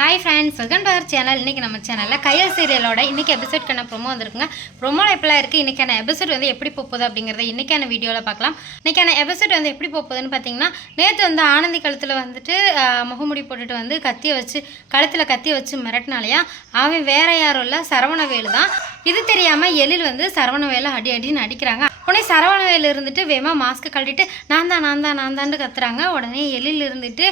Hi friends, welcome to our channel. இன்றைக்கி நம்ம சேனலில் கையல் சீரியலோட இன்றைக்கி எபிசோட்க்கான ப்ரோமோ வந்திருக்குங்க. ப்ரோமோவில் எப்படிலாம் இருக்குது, இன்றைக்கான எபிசோட் வந்து எப்படி போகுது அப்படிங்கிறத இன்றைக்கான வீடியோவில் பார்க்கலாம். இன்றைக்கான எபிசோட் வந்து எப்படி போகுதுன்னு பார்த்தீங்கன்னா, நேற்று வந்து ஆனந்தி கழுத்தில் வந்துட்டு முகமுடி போட்டுட்டு வந்து கழுத்தில் கத்தி வச்சு மிரட்டினாலையா, அவன் வேற யாரும் இல்லை, சரவணவேலு தான். இது தெரியாமல் எழில் வந்து சரவணவேலு அடின்னு அடிக்கிறாங்க. உடனே சரவணவேலு இருந்துட்டு வேமா மாஸ்க்கு கழட்டிட்டு நான் தான் கத்துறாங்க. உடனே எழில் இருந்துட்டு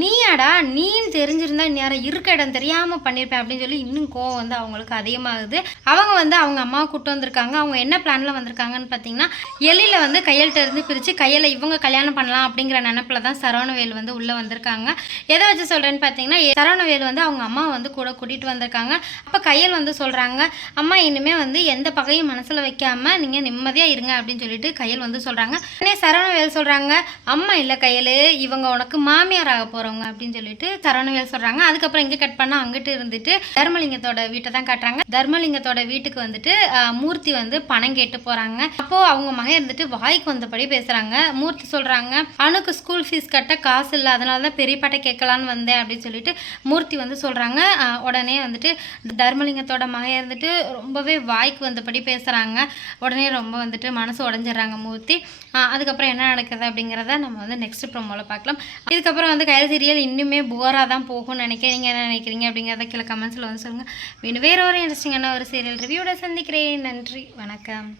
நீயாடா, நீன்னு தெரிஞ்சிருந்தா நேரம் இருக்க இடம் தெரியாமல் பண்ணியிருப்பேன் அப்படின்னு சொல்லி இன்னும் கோவம் வந்து அவங்களுக்கு அதிகமாகுது. அவங்க வந்து அவங்க அம்மாவை கூப்பிட்டு வந்திருக்காங்க. அவங்க என்ன பிளானில் வந்திருக்காங்கன்னு பார்த்தீங்கன்னா, எழில வந்து கையல்கிட்ட இருந்து பிரித்து கையில் இவங்க கல்யாணம் பண்ணலாம் அப்படிங்கிற நினப்பில் தான் சரவணவேலு வந்து உள்ளே வந்திருக்காங்க. எதை வச்சு சொல்கிறேன்னு பார்த்தீங்கன்னா, சரவணவேலு வந்து அவங்க அம்மாவை வந்து கூட கூட்டிகிட்டு வந்திருக்காங்க. அப்போ கையல் வந்து சொல்கிறாங்க, அம்மா இனிமேல் வந்து எந்த பகையும் மனசில் வைக்காமல் நீங்கள் நிம்மதியாக இருங்க அப்படின்னு சொல்லிட்டு கையல் வந்து சொல்கிறாங்க. உடனே சரவணவேலு சொல்கிறாங்க, அம்மா இல்லை கையல், இவங்க உனக்கு மாமியார் ஆக போகிறவங்க அப்படின்னு சொல்லிட்டு சரவணவேலு சொல்கிறாங்க. அதுக்கப்புறம் இங்கே கட் பண்ணால் அங்கிட்டு இருந்துட்டு தர்மலிங்கத்தோட வீட்டை தான் காட்டுறாங்க. தர்மலிங்கத்தோட வீட்டுக்கு வந்துட்டு மூர்த்தி வந்து பணம் கேட்டு போகிறாங்க. அப்போது அவங்க மகன் இருந்துட்டு வாய்க்கு வந்தபடி பேசுகிறாங்க. மூர்த்தி சொல்கிறாங்க, அணுக்கு ஸ்கூல் ஃபீஸ் கட்ட காசு இல்லை, அதனால தான் பெரியப்பாட்டை கேட்கலான்னு வந்தேன் அப்படின்னு சொல்லிட்டு மூர்த்தி வந்து சொல்கிறாங்க. உடனே வந்துட்டு தர்மலிங்கத்தோட மகன் இருந்துட்டு ரொம்பவே வாய்க்கு வந்தபடி பேசுகிறாங்க. உடனே ரொம்ப வந்துட்டு மனசு உடஞ்சிடுறாங்க மூர்த்தி. அதுக்கப்புறம் என்ன நடக்குது அப்படிங்கிறத நம்ம வந்து நெக்ஸ்ட் ப்ரோமோவில் பார்க்கலாம். இதுக்கப்புறம் வந்து கையல் சீரியல் இன்னுமே போராக தான் போகும்னு நினைக்கிறேன். நீங்கள் என்ன நினைக்கிறீங்க அப்படிங்கிறத கீழே கமெண்ட்ஸில் வந்து சொல்லுங்கள். வேறு ஒரு இன்ட்ரெஸ்டிங்கான ஒரு சீரியல் ரிவ்யூவோட சந்திக்கிறேன். நன்றி, வணக்கம்.